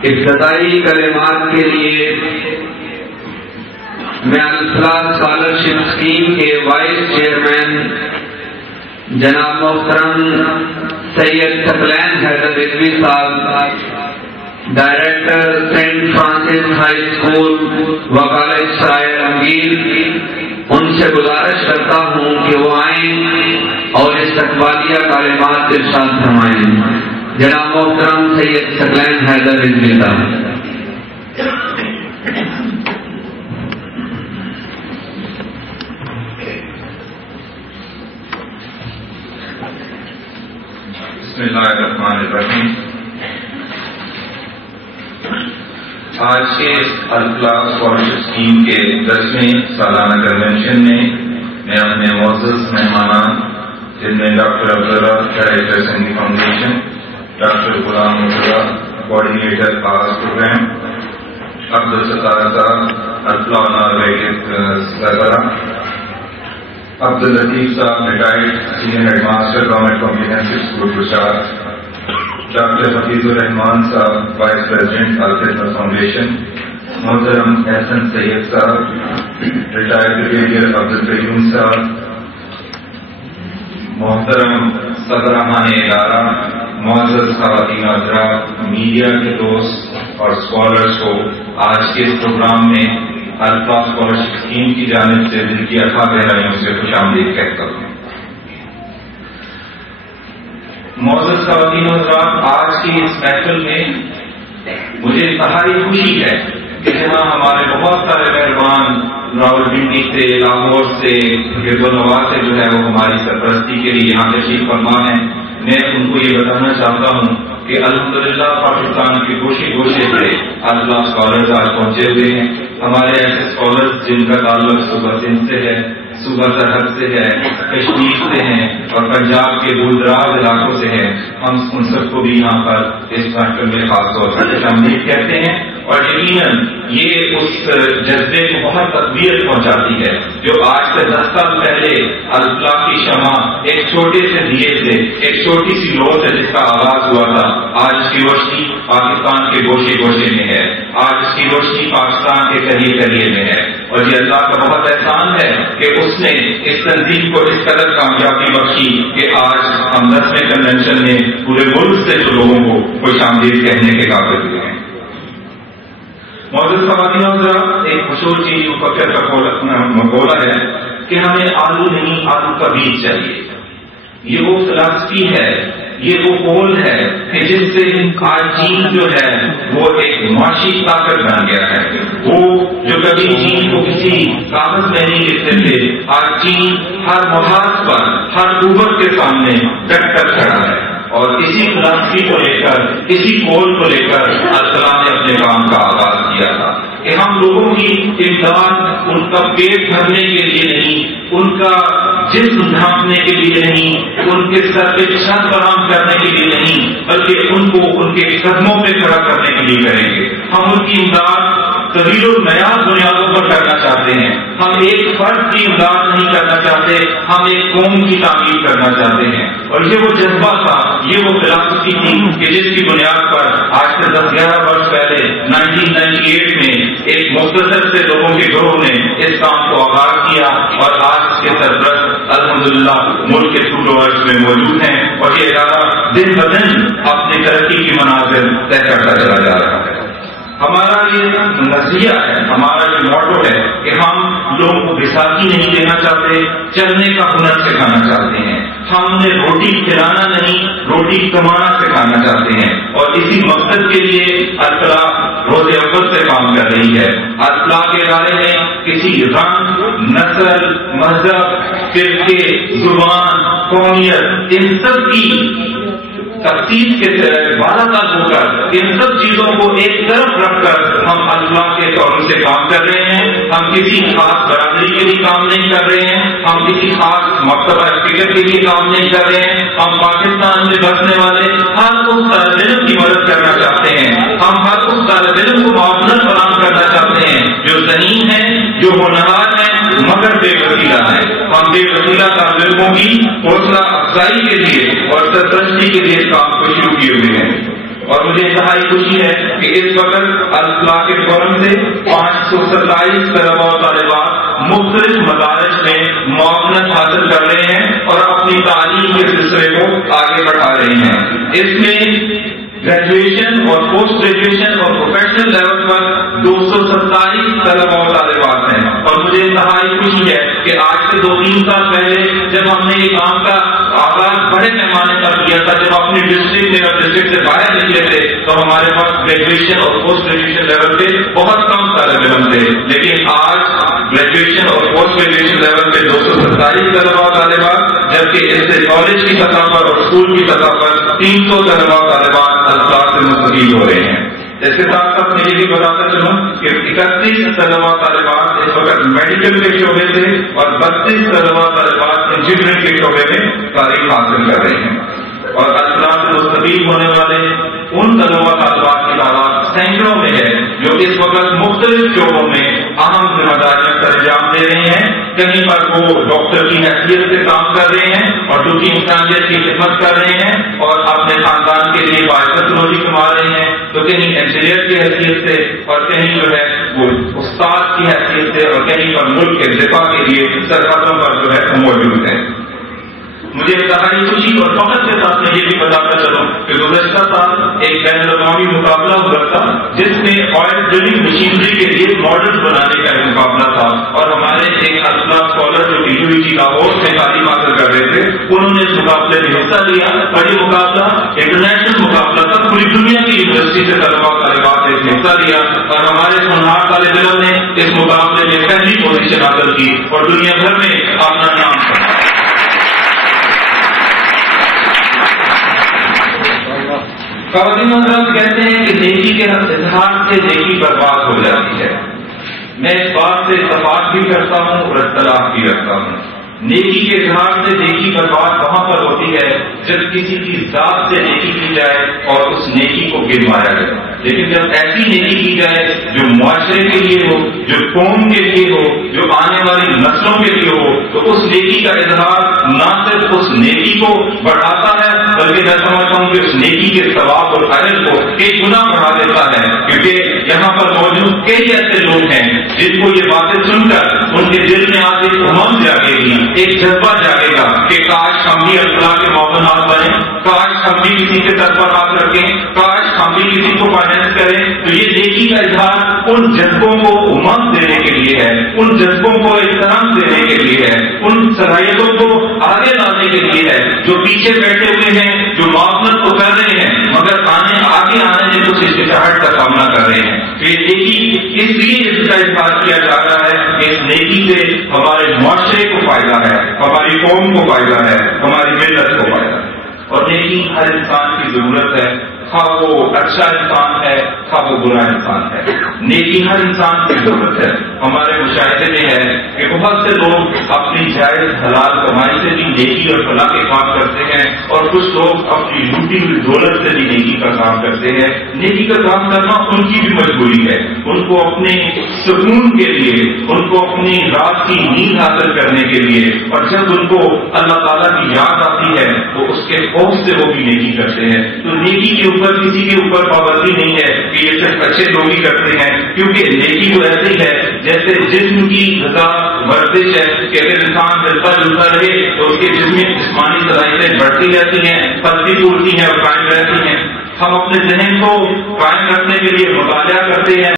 ابتدائی کلمات کے لیے میں الفلاح اسکالرشپ اسکیم کے وائس چیئرمین جناب محترم سید ثقلین حیدر رضوی صاحب، director Saint Francis high school وکالہ اسرائیل امگیر، ان سے گزارش کرتا ہوں کہ وہ آئیں اور استقبالیہ کلمات ارشاد فرمائیں۔ جناب محترم سید ثقلین حیدر رضوی صاحب۔ بسم اللہ الرحمن الرحیم۔ آج کے الفلاح اسکالرشپ اسکیم کے 10ویں سالانہ کنونشن میں اپنے معزز مہمانان جن میں doctor Abdullah director Sindhi foundation, doctor Ghulam Murtaza coordinator خاص پروگرام، عبدالستار صاحب الفلاح نارویگن سربراہ، عبداللطیف صاحب retired senior head master government comprehensive school پرشاد، ڈاکٹر حفیظ الرحمان صاحب وائس پریزیڈنٹ الخدمت فاؤنڈیشن، محترم احسن سید صاحب ریٹائرڈ بریگیڈیئر عبدالقیوم صاحب، محترم صدراحان ادارہ، معزز خواتین حضرات، میڈیا کے دوست اور اسکالرس کو آج کے اس پروگرام میں الفلاح اسکالرشپ اسکیم کی جانب سے دل کی اٹھا گہرائیوں سے خوش آمدید کہتا ہوں۔ معزز خواتین حضرات، آج کی اس محفل میں مجھے انتہائی خوشی ہے کہ یہاں ہمارے بہت سارے مہربان راولپنڈی سے، لاہور سے، گردونواز سے جو ہے وہ ہماری سرپرستی کے لیے یہاں تشریف فرما ہیں۔ میں ان کو یہ بتانا چاہتا ہوں کہ الحمدللہ پاکستان کے گوشے گوشے سے الفلاح اسکالرز آج پہنچے ہوئے ہیں۔ ہمارے ایسے اسکالرز جن کا تعلق صوبہ سندھ سے ہے، صوبہ سرحد سے ہے، کشمیر سے ہیں اور پنجاب کے دور دراز علاقوں سے ہیں، ہم ان سب کو بھی یہاں پر اس محفل میں خاص طور پر خوش آمدید کہتے ہیں، اور یقیناً یہ اس جذبے کو بہت تقویت پہنچاتی ہے جو آج سے 10 سال پہلے الفلاح کی شمع ایک چھوٹے سے دیے سے، ایک چھوٹی سی لو سے جس کا آغاز ہوا تھا، آج اس کی روشنی پاکستان کے گوشے گوشے میں ہے، آج اس کی روشنی پاکستان کے قریے قریے میں ہے، اور یہ اللہ کا بہت احسان ہے کہ اس نے اس تنظیم کو اس قدر کامیابی بخشی کہ آج ہم 10ویں کنونشن میں پورے ملک سے جو لوگوں کو خوش آمدید کہنے کے قابل ہوئے ہیں۔ معزز خواتین حضرات، ایک مشہور چیز مفکر کا مقولہ ہے کہ ہمیں آلو نہیں، آلو کا بیج چاہیے۔ یہ وہ فلسفی ہے، یہ وہ قول ہے کہ جس سے آج چین جو ہے وہ ایک معاشی طاقت بن گیا ہے۔ وہ جو کبھی چین کو کسی کاغذ میں نہیں لکھتے تھے، آج چین ہر محاذ پر، ہر قوت کے سامنے ڈٹ کر کھڑا ہے، اور اسی فلسفی کو لے کر، اسی قول کو لے کر الفلاح نے اپنے کام کا آغاز کیا تھا کہ ہم لوگوں کی امداد ان کا پیٹ بھرنے کے لیے نہیں، ان کا جسم ڈھانپنے کے لیے نہیں، ان کے سر پہ چھت فراہم کرنے کے لیے نہیں، بلکہ ان کو ان کے قدموں پہ کھڑا کرنے کے لیے کریں گے۔ ہم ان کی امداد طویل المیعاد بنیادوں پر کرنا چاہتے ہیں، ہم ایک فرد کی امداد نہیں کرنا چاہتے، ہم ایک قوم کی تعمیر کرنا چاہتے ہیں، اور یہ وہ جذبہ تھا، یہ وہ فلسفی تھی کہ جس کی بنیاد پر آج سے 10-11 برس پہلے 1998 میں ایک مختصر سے لوگوں کے گروہ نے اس کام کو آغاز کیا، اور آج اس کے سربراہ الحمدللہ ملک کے ٹوٹو عرض میں موجود ہیں، اور یہ ادارہ دن بدن اپنی ترقی کی منازل طے کرتا چلا جا رہا ہے۔ ہمارا یہ نظریہ ہے، ہمارا یہ موٹو ہے کہ ہم لوگوں کو بیساکھی نہیں دینا چاہتے، چلنے کا ہنر سکھانا چاہتے ہیں۔ ہم نے روٹی کھلانا نہیں، روٹی کمانا سکھانا چاہتے ہیں، اور اسی مقصد کے لیے الفلاح روز اول سے کام کر رہی ہے۔ الفلاح کے ادارے میں کسی رنگ، نسل، مذہب، فرقے، زبان، قومیت، ان سب کی تفتیش کے بالا تک ہو کر ان سب چیزوں کو ایک طرف رکھ کر ہم الفلاح کے طور سے کام کر رہے ہیں۔ ہم کسی خاص برادری کے لیے کام نہیں کر رہے ہیں، ہم کسی خاص مکتبہ اسپیکر کے لیے کام نہیں کر رہے ہیں، ہم پاکستان میں بسنے والے ہر اس طالب علم کی مدد کرنا چاہتے ہیں، ہم ہر اس طالب علم کو معاونت فراہم کرنا چاہتے ہیں جو ذہین ہے، جو ہونہار ہے مگر بے وسیلہ ہے۔ ہم بے وسیلہ طالب علموں کی حوصلہ افزائی کے لیے اور سرپرستی کے لیے کام کو شروع کیے ہوئے ہیں۔ اور مجھے انتہائی خوشی ہے کہ اس وقت الاصلاح کے فورم سے 527 طلباء و طالبات مختلف مدارس میں معاونت حاصل کر رہے ہیں اور اپنی تعلیم کے سلسلے کو آگے بڑھا رہے ہیں. اس میں گریجویشن اور پوسٹ گریجویشن اور پروفیشنل لیول پر 227 طلباء و طالبات ہیں. اور مجھے انتہائی خوشی ہے کہ آج سے 2-3 سال پہلے جب ہم نے یہ کام کا آغاز بڑے پیمانے پر کیا تھا، جب اپنی ڈسٹرکٹ میں اور ڈسٹرکٹ سے باہر نکلے تھے تو ہمارے پاس گریجویشن اور پوسٹ گریجویشن لیول پہ بہت کم طالب علم تھے، لیکن آج گریجویشن اور پوسٹ گریجویشن لیول پہ 227 طلباء و طالبات، جبکہ اس سے کالج کی سطح پر اور اسکول کی سطح پر 300 طلباء و طالبات الفاظ سے مستفید ہو رہے ہیں. اس کے ساتھ ساتھ میں یہ بھی بتاتا چلوں کہ 31 طلباء طالبات اس وقت میڈیکل کے شعبے سے اور 32 طلباء طالبات انجینئرنگ کے شعبے میں تعلیم حاصل کر رہے ہیں. اور اصلاح سے مستفید ہونے والے ان طلباء طالبات کی تعداد سینکڑوں میں ہے جو اس وقت مختلف شعبوں میں اہم ذمہ داریاں سر انجام دے رہے ہیں. کہیں پر وہ ڈاکٹر کی حیثیت سے کام کر رہے ہیں اور دوسری انسانیت کی خدمت کر رہے ہیں اور اپنے خاندان کے لیے باعث روزی کما رہے ہیں، تو کہیں انجینئر کی حیثیت سے اور کہیں جو ہے وہ استاد کی حیثیت سے اور کہیں پر ملک کے دفاع کے لیے سرحدوں پر جو ہے وہ موجود ہیں. مجھے انتہائی خوشی اور فخر کے ساتھ میں یہ بھی بتاتا چلوں کہ گزشتہ سال ایک بین الاقوامی مقابلہ ہوا تھا جس میں آئل ڈرلنگ مشینری کے لیے ماڈل بنانے کا ایک مقابلہ تھا، اور ہمارے ایک اصلاح اسکالر جو UIT لاہور سے تعلیم حاصل کر رہے تھے انہوں نے اس مقابلے میں حصہ لیا. بڑی مقابلہ انٹرنیشنل مقابلہ تھا، پوری دنیا کی یونیورسٹی سے طلباء طالبات نے حصہ لیا اور ہمارے ہونہار طالب علم نے اس مقابلے میں پہلی پوزیشن حاصل کی اور دنیا بھر میں اپنا نام کیا. خواتین حضرات کہتے ہیں کہ نیکی کے اظہار سے نیکی برباد ہو جاتی ہے. میں اس بات سے اتفاق بھی کرتا ہوں اور اختلاف بھی رکھتا ہوں. نیکی کے اظہار سے نیکی برباد وہاں پر ہوتی ہے جب کسی کی ذات سے نیکی کی جائے اور اس نیکی کو گنوایا جائے، لیکن جب ایسی نیکی کی جائے جو معاشرے کے لیے ہو، جو قوم کے لیے ہو، جو آنے والی نسلوں کے لیے ہو، تو اس نیکی کا اظہار نہ صرف اس نیکی کو بڑھاتا ہے بلکہ میں سمجھتا ہوں کہ اس نیکی کے ثواب اور اجر کو ایک گنا بڑھا دیتا ہے. کیونکہ یہاں پر موجود کئی ایسے لوگ ہیں جن کو یہ باتیں سن کر ان کے دل میں آج ایک امنگ جاگے گی، ایک جذبہ جاگے گا کہ کاش ہم بھی اصلاح کے معاونات بنیں، کاش ہم بھی کسی کے سر پر ہاتھ رکھیں، کاش ہم بھی کسی کو فائنینس کریں. تو یہ نیکی کا اظہار ان جذبوں کو امنگ دینے کے لیے ہے، ان جذبوں کو احترام دینے کے لیے ہے، ان صلاحیتوں کو آگے لانے کے لیے ہے جو پیچھے بیٹھے ہوئے ہیں، جو معاونت کو کر رہے ہیں مگر آگے آنے میں کچھ ہچکچاہٹ کا سامنا کر رہے ہیں. تو یہ نیکی اس لیے اس کا اظہار کیا جا رہا ہے کہ اس نیکی سے ہمارے معاشرے کو فائدہ ہے، ہماری قوم کو فائدہ ہے، ہماری ملت کو فائدہ ہے. اور نیکی ہر انسان کی ضرورت ہے، خواہ وہ اچھا انسان ہے خواہ وہ برا انسان ہے. نیکی ہر انسان کی ضرورت ہے. ہمارے مشاہدے میں ہے کہ بہت سے لوگ اپنی جائز حلال کمائی سے بھی نیکی اور فلاح کے کام کرتے ہیں اور کچھ لوگ اپنی لوٹی ہوئی دولت سے بھی نیکی کا کام کرتے ہیں. نیکی کا کام کرنا ان کی بھی مجبوری ہے، ان کو اپنے سکون کے لیے، ان کو اپنی رات کی نیند حاصل کرنے کے لیے، اور جب ان کو اللہ تعالیٰ کی یاد آتی ہے تو اس کے خوف سے وہ بھی نیکی کرتے ہیں. تو نیکی کے اوپر کسی کے اوپر پابندی نہیں ہے کہ یہ صرف اچھے لوگ ہی کرتے ہیں، کیونکہ نیکی تو ایسی ہے جیسے جسم کی غذا ورزش ہے کہ اگر انسان ملتا جلتا رہے تو اس کے جسم میں جسمانی صلاحیتیں بڑھتی رہتی ہیں، پھلتی پھولتی ہیں اور قائم رہتی ہیں. ہم اپنے ذہن کو قائم رکھنے کے لیے مطالعہ کرتے ہیں،